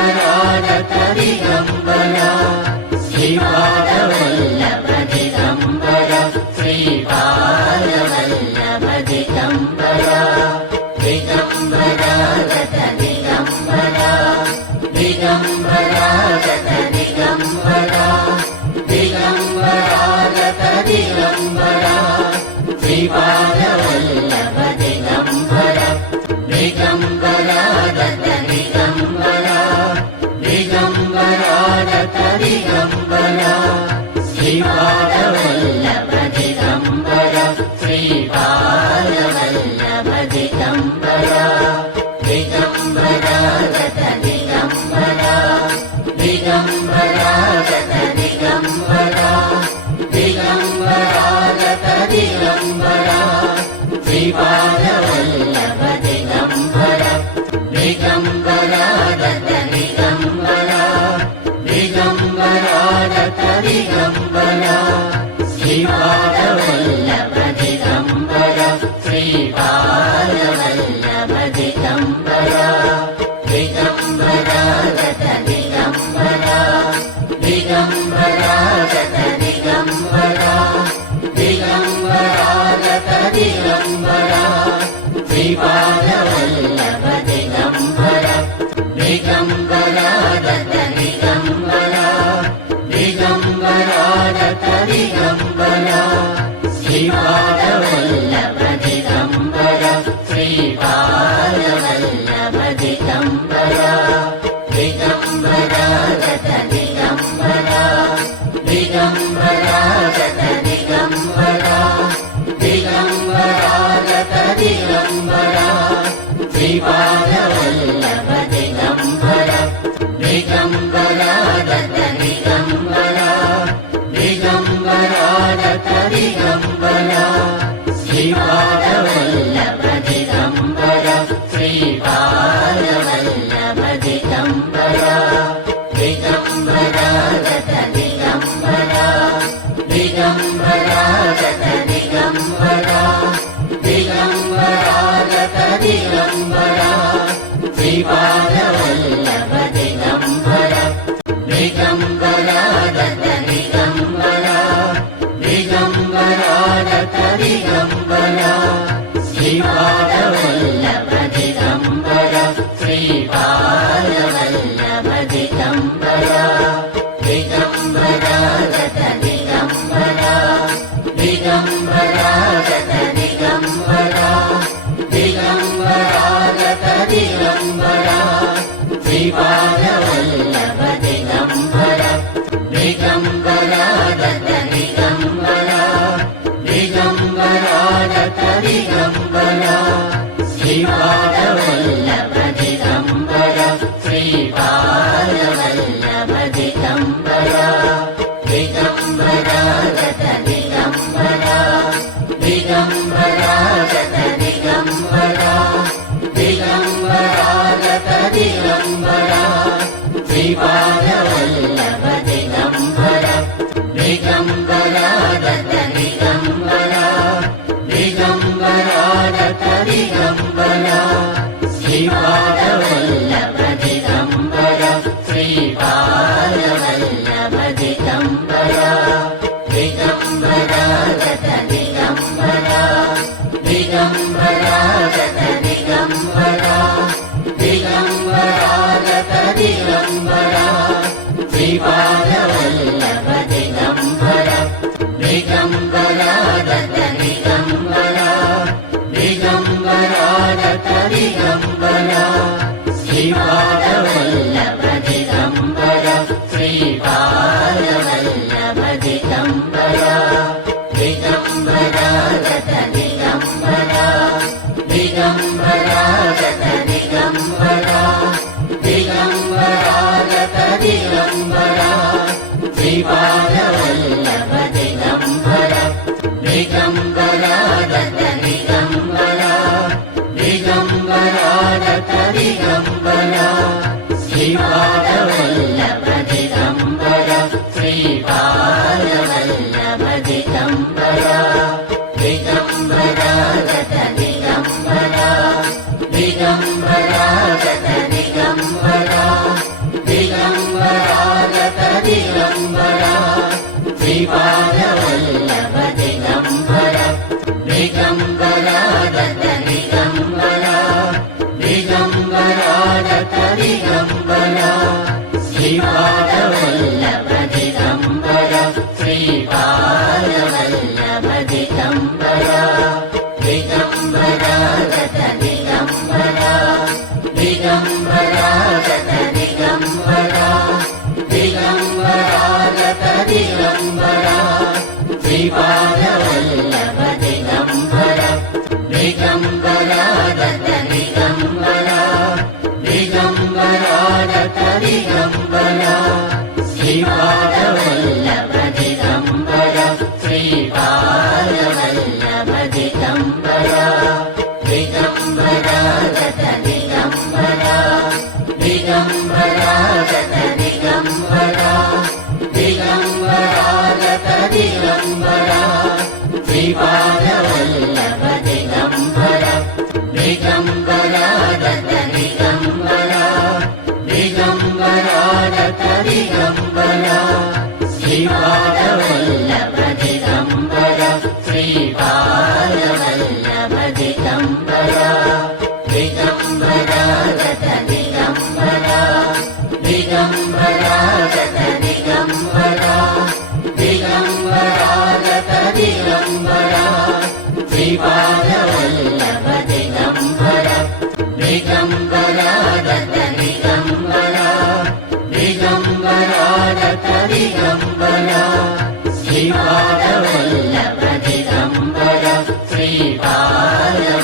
दिगम्बरागत दिगम्बरा श्रीपादवल्लभ दिगम्बरा श्रीपादवल्लभ दिगम्बरा दिगम्बरागत दिगम्बरा दिगम्बरागत दिगम्बरा दिगम्बरागत दिगम्बरा श्रीपादवल्लभ दिगम्बरा दिगम्बरागत दिगम्बरा दिगम्बरागत दिगम्बरा श्रीपादवल्लभ दिगम्बरा श्रीपादवल्लभ दिगम्बरा दिगम्बरागत दिगम्बरा दिगम्बरागत दिगम्बरा दिगम्बरागत दिगम्बरा श्रीपादवल्लभ दिगम्बरा दिगम्बरागत दिगम्बरा दिगम्बरागत दिगम्बरा श्रीपादवल्लभ दिगम्बरा श्रीपादवल्लभ दिगम्बरा दिगम्बरागत दिगम्बरा दिगम्बरागत दिगम्बरा दिगम्बरागत दिगम्बरा श्रीपादवल्लभ दिगम्बरा दिगम्बरागत दिगम्बरा दिगम्बरागत दिगम्बरा श्रीपादवल्लभ दिगम्बरा श्रीपादवल्लभ दिगम्बरा दिगम्बरागत दिगम्बरा दिगम्बरागत दिगम्बरा दिगम्बरागत दिगम्बरा श्रीपादवल्लभ दिगम्बरा दिगम्बरागत दिगम्बरा दिगम्बरागत दिगम्बरा श्रीपादवल्लभ दिगम्बरा श्रीपादवल्लभ दिगम्बरा दिगम्बरागत दिगम्बरा दिगम्बरागत दिगम्बरा दिगम्बरागत दिगम्बरा श्रीपादवल्लभ दिगम्बरा दिगम्बरागत दिगम्बरा दिगम्बरागत दिगम्बरा श्रीपादवल्लभ दिगम्बरा श्रीपादवल्लभ दिगम्बरा दिगम्बरागत दिगम्बरा दिगम्बरागत दिगम्बरा दिगम्बरागत दिगम्बरा श्रीपादवल्लभ दिगम्बरा दिगम्बरागत दिगम्बरा दिगम्बरागत दिगम्बरा श्रीपादवल्लभ दिगम्बरा श्रीपादवल्लभ दिगम्बरा दिगम्बरागत दिगम्बरा दिगम्बरागत दिगम्बरा दिगम्बरागत दिगम्बरा श्रीपादवल्लभ दिगम्बरा दिगम्बरागत दिगम्बरा दिगम्बरागत दिगम्बरा श्रीपादवल्लभ दिगम्बरा श्रीपादवल्लभ दिगम्बरा दिगम्बरागत दिगम्बरा दिगम्बरागत दिगम्बरा दिगम्बरागत दिगम्बरा श्रीपादवल्लभ दिगम्बरा दिगम्बरागत दिगम्बरा दिगम्बरागत दिगम्बरा श्रीपादवल्लभ दिगम्बरा श्रीपादवल्लभ दिगम्बरा दिगम्बरागत दिगम्बरा दिगम्बरागत दिगम्बरा दिगम्बरागत दिगम्बरा श्रीपादवल्लभ दिगम्बरा दिगम्बरागत दिगम्बरा दिगम्बरागत दिगम्बरा श्रीपादवल्लभ दिगम्बरा श्रीपादवल्लभ दिगम्बरा दिगम्बरागत दिगम्बरा दिगम्बरागत दिगम्बरा दिगम्बरा श्रीपादवल्लभ दिगम्बरा दिगम्बरा दत्त दिगम्बरा दिगम्बरा दत्त दिगम्बरा श्रीपादवल्लभ दिगम्बरा श्रीपादवल्लभ दिगम्बरा दिगम्बरा दत्त दिगम्बरा दिगम्बरा दत्त दिगम्बरा दिगम्बरा दत्त दिगम्बरा श्रीपादवल्लभ दिगम्बरा दिगम्बरा दत्त दिगम्बरा दिगम्बरा दत्त दिगम्बरा श्रीपादवल्लभ दिगम्बरा श्रीपादवल्लभ दिगम्बरा दिगम्बरा दत्त दिगम्बरा दिगम्बरा दत्त दिगम्बरा दिगम्बरा दत्त दिगम्बरा श्रीपादवल्लभ दिगम्बरा दिगम्बरा दत्त दिगम्बरा दिगम्बरा दत्त दिगम्बरा श्रीपादवल्लभ दिगम्बरा श्रीपादवल्लभ दिगम्बरा दिगम्बरा दत्त दिगम्बरा दिगम्बरा दत्त दिगम्बरा दिगम्बरा दत्त दिगम्बरा श्रीपादवल्लभ दिगम्बरा दिगम्बरा दत्त दिगम्बरा दिगम्बरा दत्त दिगम्बरा श्रीपादवल्लभ दिगम्बरा श्रीपादवल्लभ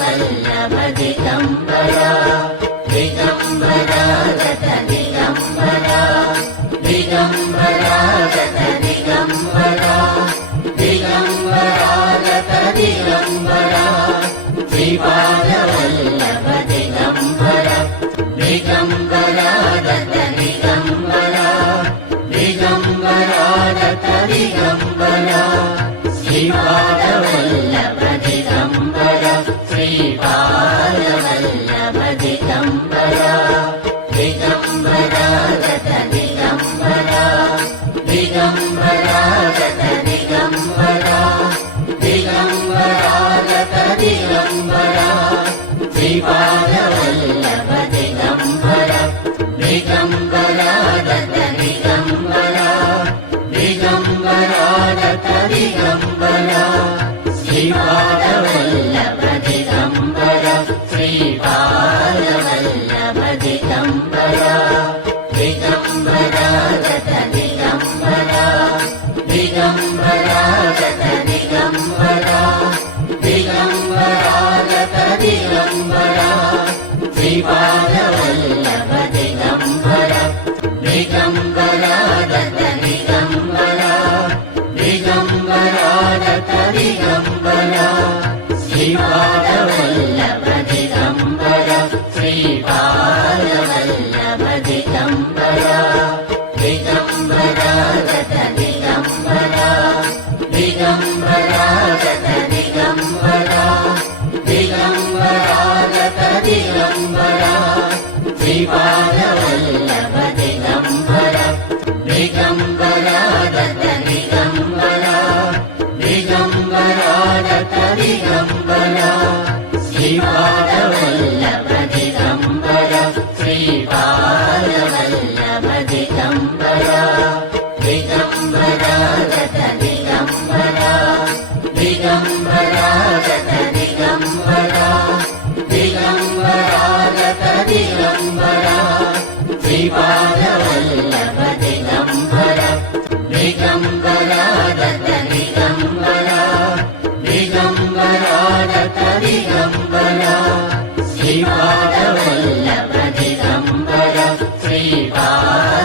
दिगम्बरा दिगम्बरा दत्त दिगम्बरा दिगम्बरा दत्त दिगम्बरा दिगम्बरा दत्त दिगम्बरा श्रीपादवल्लभ दिगम्बरा दिगम्बरा दत्त दिगम्बरा दिगम्बरा दत्त दिगम्बरा श्रीपादवल्लभ दिगम्बरा श्रीपादवल्लभ दिगम्बरा दिगम्बरा दत्त दिगम्बरा दिगम्बरा दत्त दिगम्बरा दिगम्बरा दत्त दिगम्बरा श्रीपादवल्लभ दिगम्बरा दिगम्बरा दत्त दिगम्बरा दिगम्बरा दत्त दिगम्बरा श्रीपादवल्लभ दिगम्बरा श्रीपादवल्लभ दिगम्बरा दिगम्बरा दत्त दिगम्बरा दिगम्बरा दत्त दिगम्बरा दिगम्बरा दत्त दिगम्बरा श्रीपादवल्लभ दिगम्बरा दिगम्बरा दत्त दिगम्बरा दिगम्बरा दत्त दिगम्बरा श्रीपादवल्लभ दिगम्बरा श्रीपादवल्लभ दिगम्बरा दिगम्बरा दत्त दिगम्बरा दिगम्बरा दत्त दिगम्बरा दिगम्बरा दत्त दिगम्बरा श्रीपादवल्लभ दिगम्बरा दिगम्बरा दत्त दिगम्बरा दिगम्बरा दत्त दिगम्बरा श्रीपादवल्लभ दिगम्बरा श्रीपादवल्लभ दिगम्बरा दिगम्बरा दत्त दिगम्बरा दिगम्बरा दत्त दिगम्बरा दिगम्बरा दत्त दिगम्बरा श्रीपादवल्लभ दिगम्बरा दिगम्बरा दत्त दिगम्बरा दिगम्बरा दत्त दिगम्बरा श्रीपादवल्लभ दिगम्बरा श्रीपादवल्लभ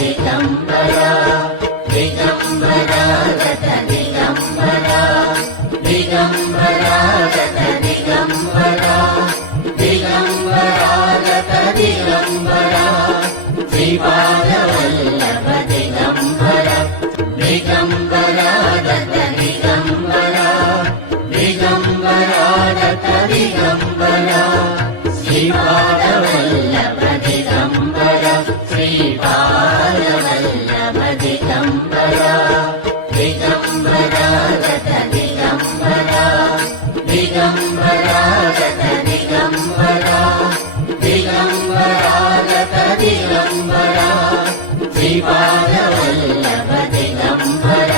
दिगम्बरा दिगम्बरा दत्त दिगम्बरा दिगम्बरा दत्त दिगम्बरा दिगम्बरा दत्त दिगम्बरा श्रीपादवल्लभ दिगम्बरा दिगम्बरा दत्त दिगम्बरा दिगम्बरा दत्त दिगम्बरा श्रीपादवल्लभ दिगम्बरा श्रीपादवल्लभ శ్రీపాదవల్లభ దిగంబర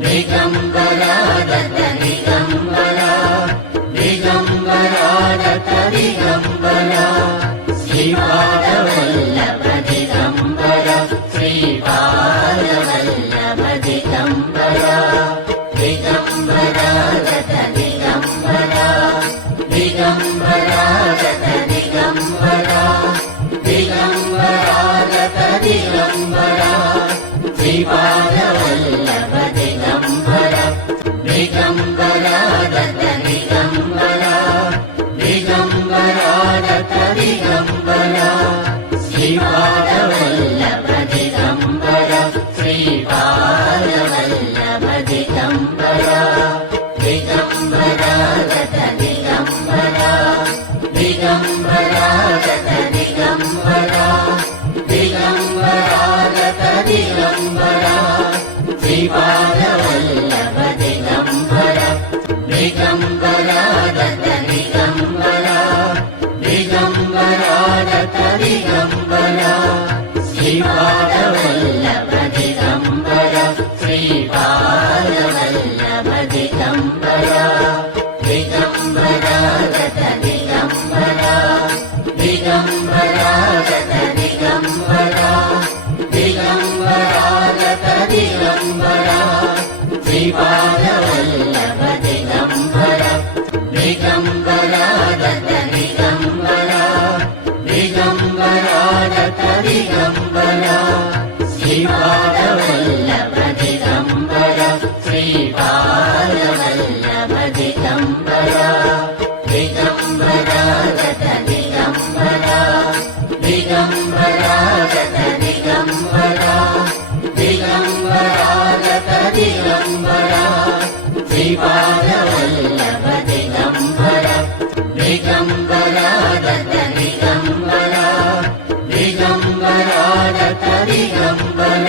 దిగంబరాదత దిగంబర దిగంబరాదత దిగంబర శ్రీపాదవల్లభ దిగంబర శ్రీపాదవల్లభ దిగంబర దిగంబరాదత దిగంబర దిగంబరాదత దిగంబర దిగంబరాదత దిగంబర శ్రీపాదవల్లభ దిగంబర దిగంబరాదత దిగంబర దిగంబరాదత దిగంబర శ్రీపాదవల్లభ దిగంబర శ్రీపాదవల్లభ దిగంబర దిగంబరాదత దిగంబర దిగంబరాదత దిగంబర దిగంబరాదత దిగంబర శ్రీపాదవల్లభ దిగంబర దిగంబరాదత దిగంబర దిగంబరాదత దిగంబర శ్రీపాదవల్లభ దిగంబర శ్రీపాదవల్లభ దిగంబర దిగంబరాదత దిగంబర దిగంబరాదత దిగంబర దిగంబరాదత దిగంబర శ్రీపాదవల్లభ దిగంబర దిగంబరాదత దిగంబర దిగంబరాదత దిగంబర శ్రీపాదవల్లభ దిగంబర శ్రీపాదవల్లభ దిగంబర దిగంబరాదత దిగంబర దిగంబరాదత దిగంబర దిగంబరాదత దిగంబర శ్రీపాదవల్లభ దిగంబర దిగంబరాదత దిగంబర దిగంబరాదత దిగంబర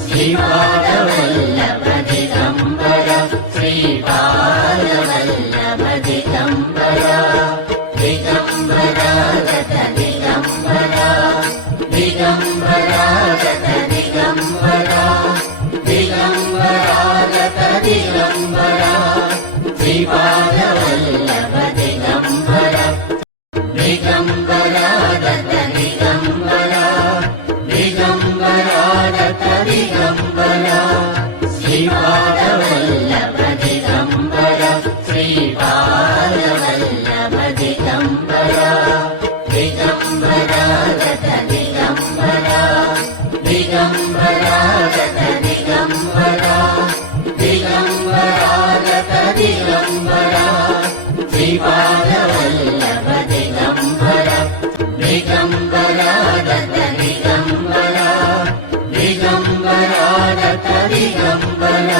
శ్రీపాదవల్లభ దిగంబర శ్రీపాదవల్లభ దిగంబర దిగంబరాదత దిగంబర దిగంబరాదత దిగంబర దిగంబరాదత దిగంబర శ్రీపాదవల్లభ దిగంబర దిగంబరాదత దిగంబర దిగంబరాదత దిగంబర శ్రీపాదవల్లభ దిగంబర శ్రీపాదవల్లభ దిగంబర దిగంబరాదత దిగంబర దిగంబరాదత దిగంబర దిగంబరాదత దిగంబర శ్రీపాదవల్లభ దిగంబర దిగంబరాదత దిగంబర దిగంబరాదత దిగంబర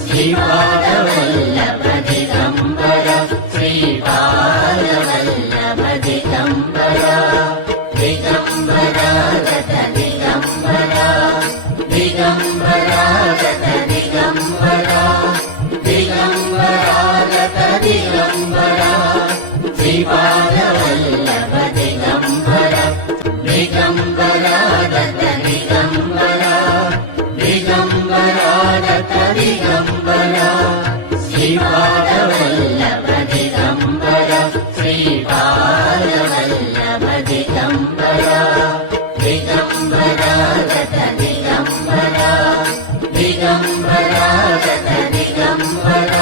శ్రీపాదవల్లభ దిగంబర శ్రీపాదవల్లభ దిగంబర దిగంబరాదత దిగంబర దిగంబరాదత దిగంబర దిగంబరాదత దిగంబర శ్రీపాదవల్లభ దిగంబర దిగంబరాదత దిగంబర దిగంబరాదత దిగంబర శ్రీపాదవల్లభ దిగంబర శ్రీపాదవల్లభ దిగంబర దిగంబరాదత దిగంబర దిగంబరాదత దిగంబర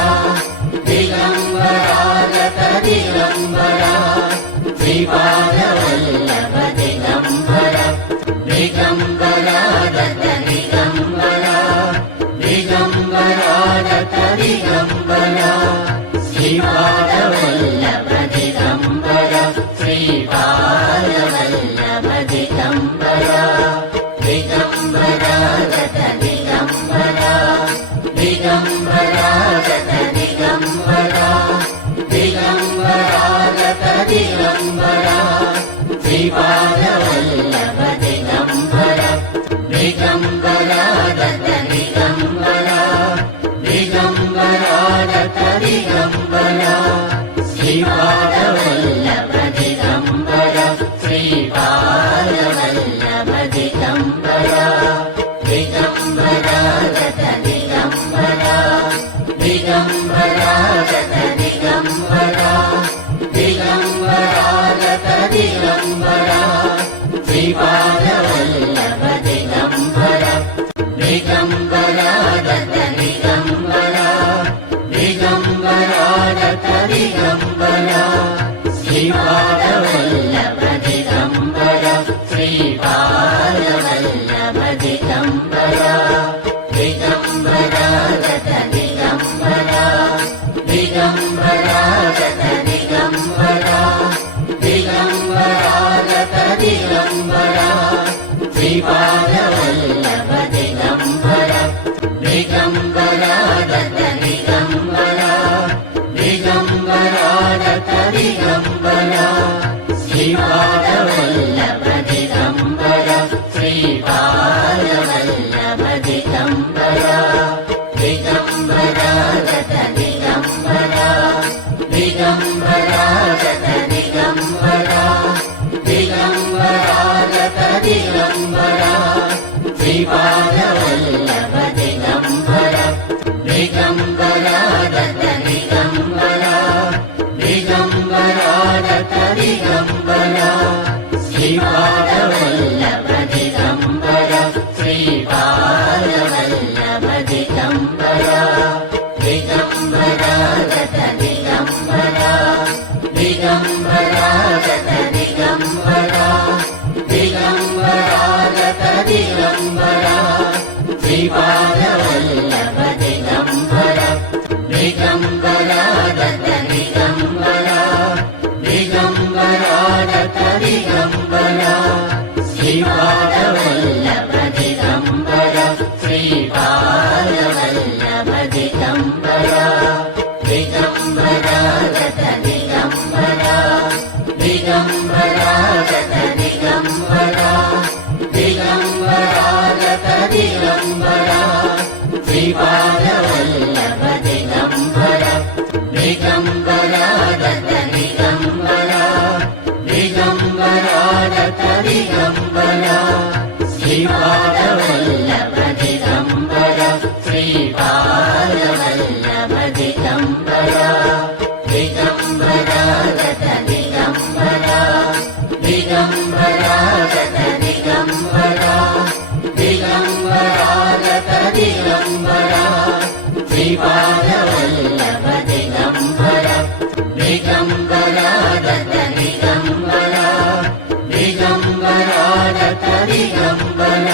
దిగంబరాదత దిగంబర శ్రీపాదవల్లభ దిగంబర దిగంబరాదత దిగంబర దిగంబరాదత దిగంబర శ్రీపాదవల్లభ దిగంబర శ్రీపాదవల్లభ దిగంబర దిగంబరాదత దిగంబర దిగంబరాదత దిగంబర దిగంబరాదత దిగంబర శ్రీపాదవల్లభ దిగంబర దిగంబరాదత దిగంబర దిగంబరాదత దిగంబర శ్రీపాదవల్లభ దిగంబర శ్రీపాదవల్లభ దిగంబర ದಿಗಂಬರ ಶ್ರೀಪಾದವಲ್ಲಭ ದಿಗಂಬರ ಶ್ರೀಪಾದವಲ್ಲಭ ದಿಗಂಬರ ದಿಗಂಬರಾಗತ ದಿಗಂಬರ ದಿಗಂಬರಾಗತ ದಿಗಂಬರ ದಿಗಂಬರಾಗತ ದಿಗಂಬರ ಶ್ರೀಪಾದವಲ್ಲಭ ದಿಗಂಬರ ದಿಗಂಬರಾಗತ ದಿಗಂಬರ ದಿಗಂಬರಾಗತ ದಿಗಂಬರ ಶ್ರೀಪಾದವಲ್ಲಭ ದಿಗಂಬರ ಶ್ರೀಪಾದವಲ್ಲಭ ದಿಗಂಬರ ದಿಗಂಬರಾಗತ ದಿಗಂಬರ ದಿಗಂಬರಾಗತ ದಿಗಂಬರ ದಿಗಂಬರಾಗತ ದಿಗಂಬರ ಶ್ರೀಪಾದವಲ್ಲಭ ದಿಗಂಬರ ದಿಗಂಬರಾಗತ ದಿಗಂಬರ ದಿಗಂಬರಾಗತ ದಿಗಂಬರ ಶ್ರೀಪಾದವಲ್ಲಭ ದಿಗಂಬರ ಶ್ರೀಪಾದವಲ್ಲಭ ದಿಗಂಬರ ದಿಗಂಬರಾಗತ ದಿಗಂಬರ ದಿಗಂಬರಾಗತ ದಿಗಂಬರ ದಿಗಂಬರಾಗತ ದಿಗಂಬರ ಶ್ರೀಪಾದವಲ್ಲಭ ದಿಗಂಬರ ದಿಗಂಬರಾಗತ ದಿಗಂಬರ ದಿಗಂಬರಾಗತ ದಿಗಂಬರ ಶ್ರೀಪಾದವಲ್ಲಭ ದಿಗಂಬರ ಶ್ರೀಪಾದವಲ್ಲಭ ದಿಗಂಬರ ದಿಗಂಬರಾಗತ ದಿಗಂಬರ ದಿಗಂಬರಾಗತ ದಿಗಂಬರ ದಿಗಂಬರಾಗತ ದಿಗಂಬರ ಶ್ರೀಪಾದವಲ್ಲಭ ದಿಗಂಬರ ದಿಗಂಬರಾಗತ ದಿಗಂಬರ ದಿಗಂಬರಾಗತ ದಿಗಂಬರ ಶ್ರೀಪಾದವಲ್ಲಭ ದಿಗಂಬರ ಶ್ರೀಪಾದವಲ್ಲಭ ದಿಗಂಬರ ದಿಗಂಬರಾಗತ ದಿಗಂಬರ ದಿಗಂಬರಾಗತ ದಿಗಂಬರ ದಿಗಂಬರಾಗತ ದಿಗಂಬರ ಶ್ರೀಪಾದವಲ್ಲಭ ದಿಗಂಬರ ದಿಗಂಬರಾಗತ ದಿಗಂಬರ ದಿಗಂಬರಾಗತ ದಿಗಂಬರ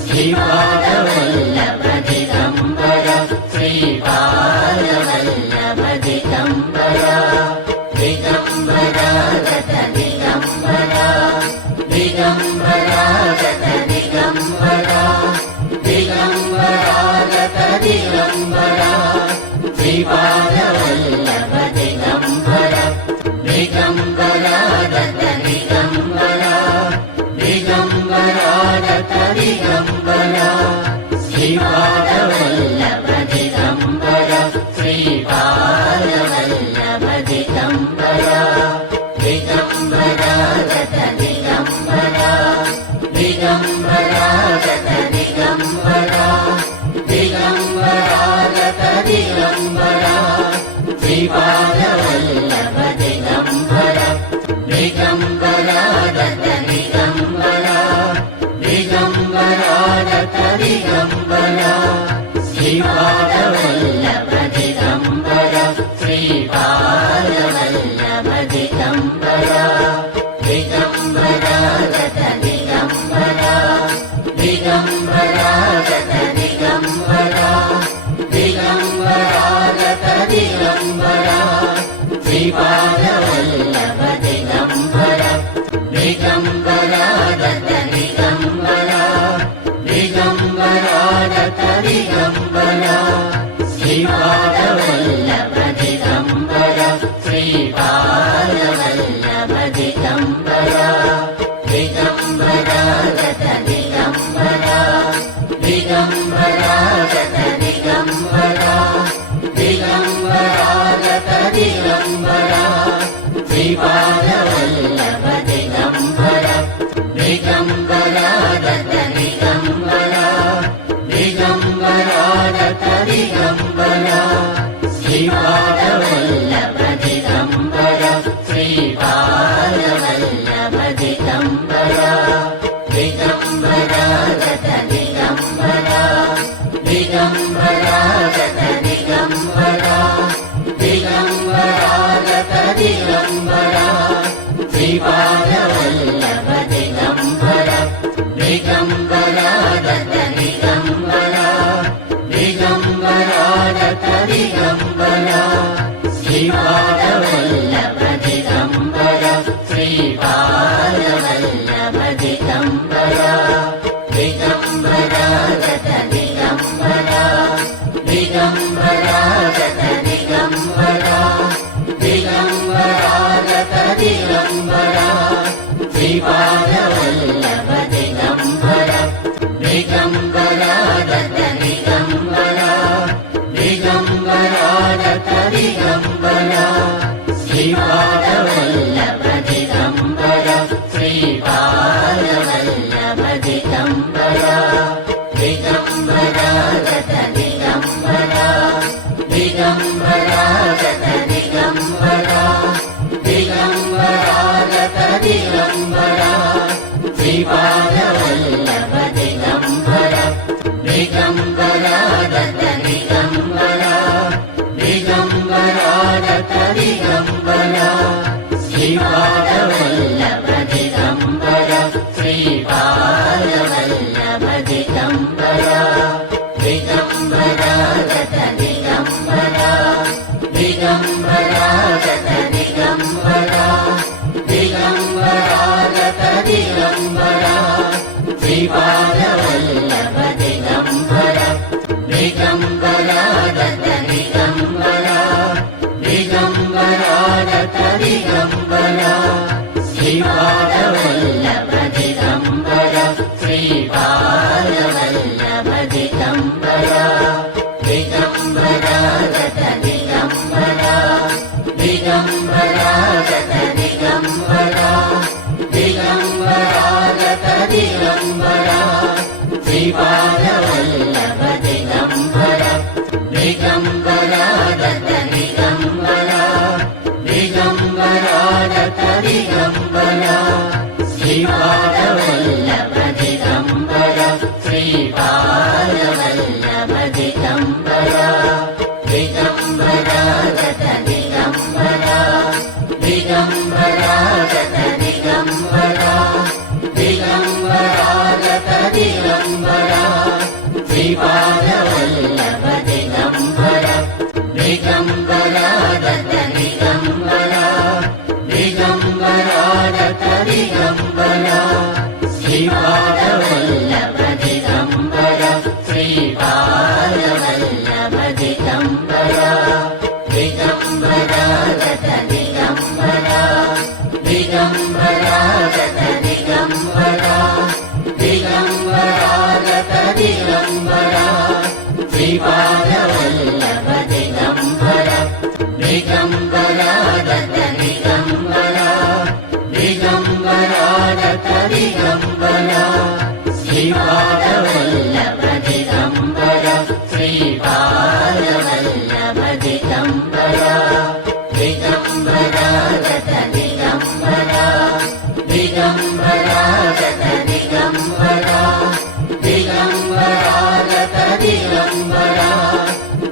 ಶ್ರೀಪಾದವಲ್ಲಭ ದಿಗಂಬರ ಶ್ರೀಪಾದವಲ್ಲಭ ದಿಗಂಬರ ದಿಗಂಬರಾಗತ ದಿಗಂಬರ ದಿಗಂಬರಾಗತ ದಿಗಂಬರ ದಿಗಂಬರಾಗತ ದಿಗಂಬರ ಶ್ರೀಪಾದವಲ್ಲಭ ದಿಗಂಬರ ದಿಗಂಬರಾಗತ ದಿಗಂಬರ ದಿಗಂಬರಾಗತ ದಿಗಂಬರ ಶ್ರೀಪಾದವಲ್ಲಭ ದಿಗಂಬರ ಶ್ರೀಪಾದವಲ್ಲಭ ದಿಗಂಬರ ದಿಗಂಬರಾಗತ ದಿಗಂಬರ ದಿಗಂಬರಾಗತ ದಿಗಂಬರ ದಿಗಂಬರಾಗತ ದಿಗಂಬರ ಶ್ರೀಪಾದವಲ್ಲಭ ದಿಗಂಬರ ದಿಗಂಬರಾಗತ ದಿಗಂಬರ ದಿಗಂಬರಾಗತ ದಿಗಂಬರ ಶ್ರೀಪಾದವಲ್ಲಭ ದಿಗಂಬರ ಶ್ರೀಪಾದವಲ್ಲಭ ದಿಗಂಬರ ದಿಗಂಬರಾಗತ ದಿಗಂಬರ ದಿಗಂಬರಾಗತ ದಿಗಂಬರ ದಿಗಂಬರಾಗತ ದಿಗಂಬರ ಶ್ರೀಪಾದವಲ್ಲಭ ದಿಗಂಬರ ದಿಗಂಬರಾಗತ ದಿಗಂಬರ ದಿಗಂಬರಾಗತ ದಿಗಂಬರ ಶ್ರೀಪಾದವಲ್ಲಭ ದಿಗಂಬರ ಶ್ರೀಪಾದವಲ್ಲಭ ದಿಗಂಬರ ದಿಗಂಬರಾಗತ ದಿಗಂಬರ ದಿಗಂಬರಾಗತ ದಿಗಂಬರ ದಿಗಂಬರಾಗತ ದಿಗಂಬರ ಶ್ರೀಪಾದವಲ್ಲಭ ದಿಗಂಬರ ದಿಗಂಬರಾಗತ ದಿಗಂಬರ ದಿಗಂಬರಾಗತ ದಿಗಂಬರ ಶ್ರೀಪಾದವಲ್ಲಭ ದಿಗಂಬರ ಶ್ರೀಪಾದವಲ್ಲಭ ದಿಗಂಬರ ದಿಗಂಬರಾಗತ ದಿಗಂಬರ ದಿಗಂಬರಾಗತ ದಿಗಂಬರ ದಿಗಂಬರ दिगम्बरा दिगम्बरागत दिगम्बरा श्रीपादवल्लभ दिगम्बरा श्रीपादवल्लभ दिगम्बरा दिगम्बरागत दिगम्बरा दिगम्बरागत दिगम्बरा दिगम्बरागत दिगम्बरा श्रीपादवल्लभ दिगम्बरा दिगम्बरागत दिगम्बरा दिगम्बरागत दिगम्बरा श्रीपादवल्लभ दिगम्बरा श्रीपादवल्लभ दिगम्बरा दिगम्बरागत दिगम्बरा दिगम्बरागत दिगम्बरा दिगम्बरागत दिगम्बरा श्रीपादवल्लभ दिगम्बरा दिगम्बरागत दिगम्बरा दिगम्बरागत दिगम्बरा श्रीपादवल्लभ दिगम्बरा श्रीपादवल्लभ दिगम्बरा दिगम्बरागत दिगम्बरा दिगम्बरागत दिगम्बरा दिगम्बरागत दिगम्बरा श्रीपादवल्लभ दिगम्बरा दिगम्बरागत दिगम्बरा दिगम्बरागत दिगम्बरा श्रीपादवल्लभ दिगम्बरा श्रीपादवल्लभ दिगम्बरा दिगम्बरागत दिगम्बरा दिगम्बरागत दिगम्बरा दिगम्बरागत दिगम्बरा श्रीपादवल्लभ दिगम्बरा दिगम्बरागत दिगम्बरा दिगम्बरागत दिगम्बरा श्रीपादवल्लभ दिगम्बरा श्रीपादवल्लभ दिगम्बरा दिगम्बरागत दिगम्बरा दिगम्बरागत दिगम्बरा दिगम्बरागत दिगम्बरा श्रीपादवल्लभ दिगम्बरा दिगम्बरागत दिगम्बरा दिगम्बरागत दिगम्बरा श्रीपादवल्लभ दिगम्बरा श्रीपादवल्लभ दिगम्बरा दिगम्बरागत दिगम्बरा दिगम्बरागत दिगम्बरा दिगम्बरागत दिगम्बरा श्रीपादवल्लभ दिगम्बरा दिगम्बरागत दिगम्बरा दिगम्बरागत दिगम्बरा श्रीपादवल्लभ दिगम्बरा श्रीपादवल्लभ दिगम्बरा दिगम्बरागत दिगम्बरा दिगम्बरागत दिगम्बरा दिगम्बरागत दिगम्बरा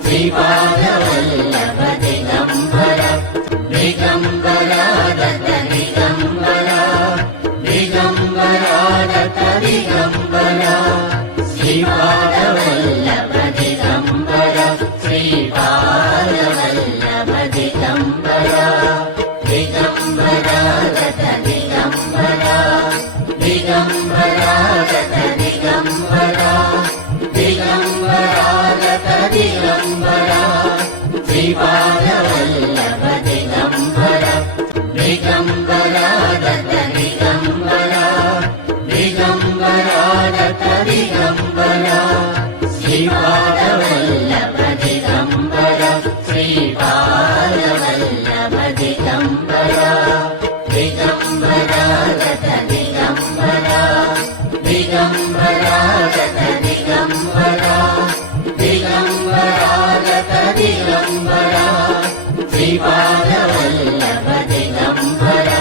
श्रीपादवल्लभ दिगम्बरा दिगम्बरागत दिगम्बरा दिगम्बरागत दिगम्बरा श्रीपादवल्लभ दिगम्बरा श्रीपादवल्लभ दिगम्बरा दिगम्बरागत दिगम्बरा दिगम्बरागत दिगम्बरा दिगम्बरागत दिगम्बरा श्रीपादवल्लभ दिगम्बरा दिगम्बरागत दिगम्बरा दिगम्बरागत दिगम्बरा श्रीपादवल्लभ दिगम्बरा श्रीपादवल्लभ दिगम्बरा दिगम्बरागत दिगम्बरा दिगम्बरागत दिगम्बरा दिगम्बरागत दिगम्बरा श्रीपादवल्लभ दिगम्बरा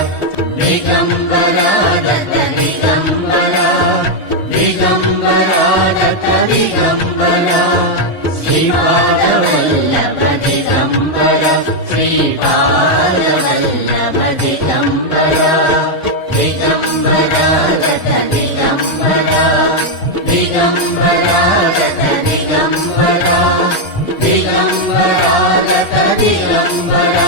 दिगम्बरागत दिगम्बरा दिगम्बरागत दिगम्बरा श्रीपादवल्लभ दिगम्बरा श्रीपादवल्लभ दिगम्बरा दिगम्बरागत दिगम्बरा दिगम्बरा दिगम्बरा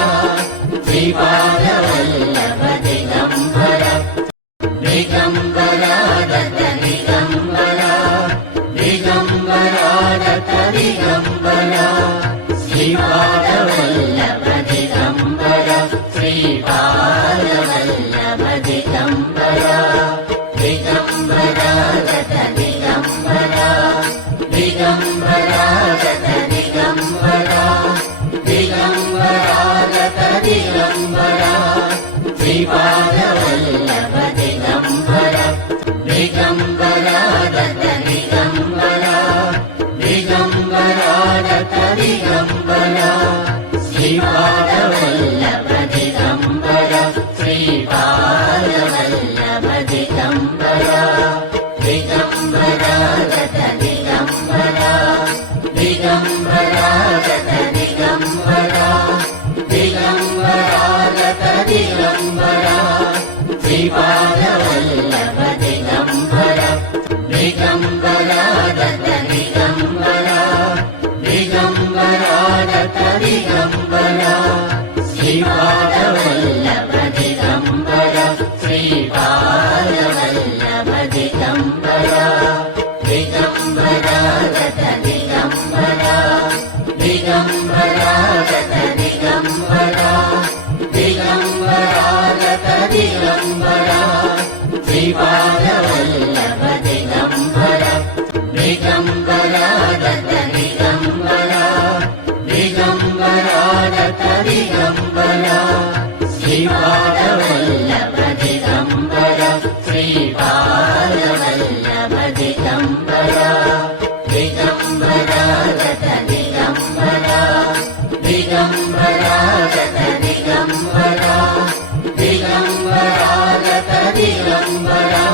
श्रीपादवल्लभ दिगम्बरा दिगम्बरा दत्त दिगम्बरा दिगम्बरा दत्त दिगम्बरा श्रीपादवल्लभ दिगम्बरा श्रीपादवल्लभ दिगम्बरा दिगम्बरा दत्त दिगम्बरा दिगम्बरा दत्त दिगम्बरा दिगम्बरा दत्त दिगम्बरा श्रीपादवल्लभ दिगम्बरा दिगम्बरा दत्त दिगम्बरा दिगम्बरा दत्त दिगम्बरा श्रीपादवल्लभ दिगम्बरा श्रीपादवल्लभ दिगम्बरा दिगम्बरा दत्त दिगम्बरा दिगम्बरा दत्त दिगम्बरा दिगम्बरा दत्त दिगम्बरा श्रीपादवल्लभ दिगम्बरा दिगम्बरा दत्त दिगम्बरा दिगम्बरा दत्त दिगम्बरा श्रीपादवल्लभ दिगम्बरा श्रीपादवल्लभ दिगम्बरा दिगम्बरा दत्त दिगम्बरा दिगम्बरा दत्त दिगम्बरा दिगम्बरा दत्त दिगम्बरा श्रीपादवल्लभ दिगम्बरा दिगम्बरा दत्त दिगम्बरा दिगम्बरा दत्त दिगम्बरा श्रीपादवल्लभ दिगम्बरा श्रीपादवल्लभ दिगम्बरा दिगम्बरा दत्त दिगम्बरा दिगम्बरा दत्त दिगम्बरा दिगम्बरा दत्त दिगम्बरा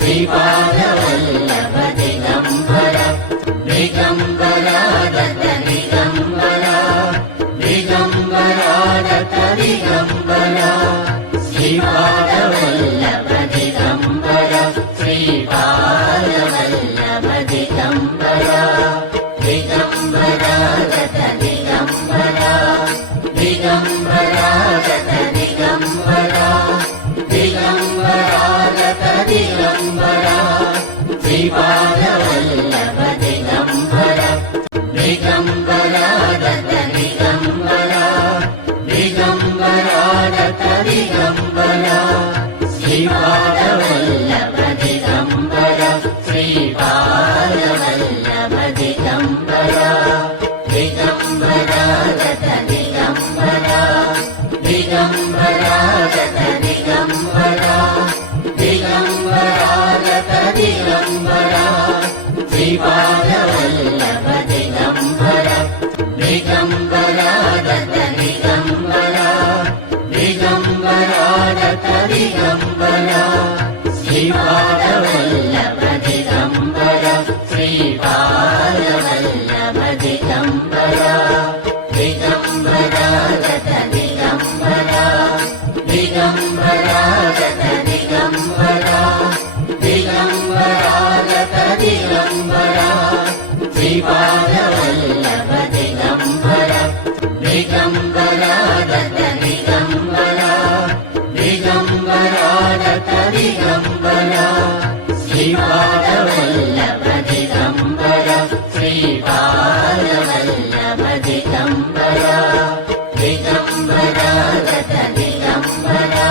श्रीपादवल्लभ दिगम्बरा दिगम्बरा दत्त दिगम्बरा दिगम्बरा दत्त दिगम्बरा श्रीपादवल्लभ दिगम्बरा श्रीपादवल्लभ दिगम्बरा दिगम्बरा दत्त दिगम्बरा दिगम्बरा दत्त दिगम्बरा दिगम्बरा दत्त दिगम्बरा श्रीपादवल्लभ दिगम्बरा दिगम्बरा दत्त दिगम्बरा दिगम्बरा दत्त दिगम्बरा श्रीपादवल्लभ दिगम्बरा श्रीपादवल्लभ दिगम्बरा दिगम्बरा दत्त दिगम्बरा दिगम्बरा दत्त दिगम्बरा दिगम्बरा दत्त दिगम्बरा श्रीपादवल्लभ दिगम्बरा दिगम्बरा दत्त दिगम्बरा दिगम्बरा दत्त दिगम्बरा श्रीपादवल्लभ दिगम्बरा श्रीपादवल्लभ दिगम्बरा दिगम्बरा दत्त दिगम्बरा दिगम्बरा दत्त दिगम्बरा दिगम्बरा दत्त दिगम्बरा श्रीपादवल्लभ दिगम्बरा दिगम्बरा दत्त दिगम्बरा दिगम्बरा दत्त दिगम्बरा श्रीपादवल्लभ दिगम्बरा श्रीपादवल्लभ दिगम्बरा दिगम्बरा दत्त दिगम्बरा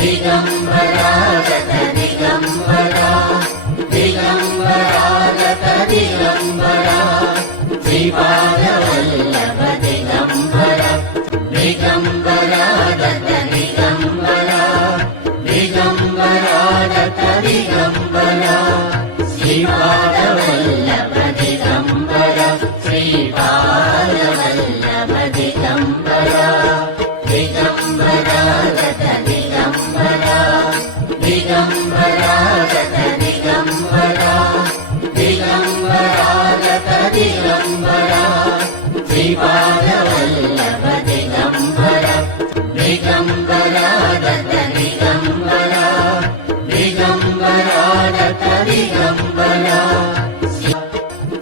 दिगम्बरा दत्त दिगम्बरा दिगम्बरा दत्त दिगम्बरा श्रीपादवल्लभ दिगम्बरा दिगम्बरा दत्त दिगम्बरा दिगम्बरा दत्त दिगम्बरा श्रीपादवल्लभ दिगम्बरा श्रीपादवल्लभ दिगम्बरा दिगम्बरा दत्त दिगम्बरा दिगम्बरा दत्त दिगम्बरा दिगम्बरा दत्त दिगम्बरा श्रीपादवल्लभ दिगम्बरा दिगम्बरा दत्त दिगम्बरा दिगम्बरा दत्त दिगम्बरा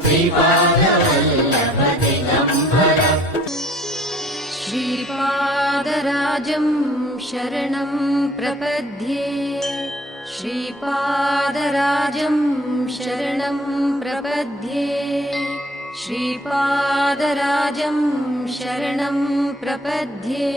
श्रीपादवल्लभ दिगम्बरा श्रीपादराजं शरणं प्रपद्ये श्रीपादराजं शरणं प्रपद्ये श्रीपादराजं शरणं प्रपद्ये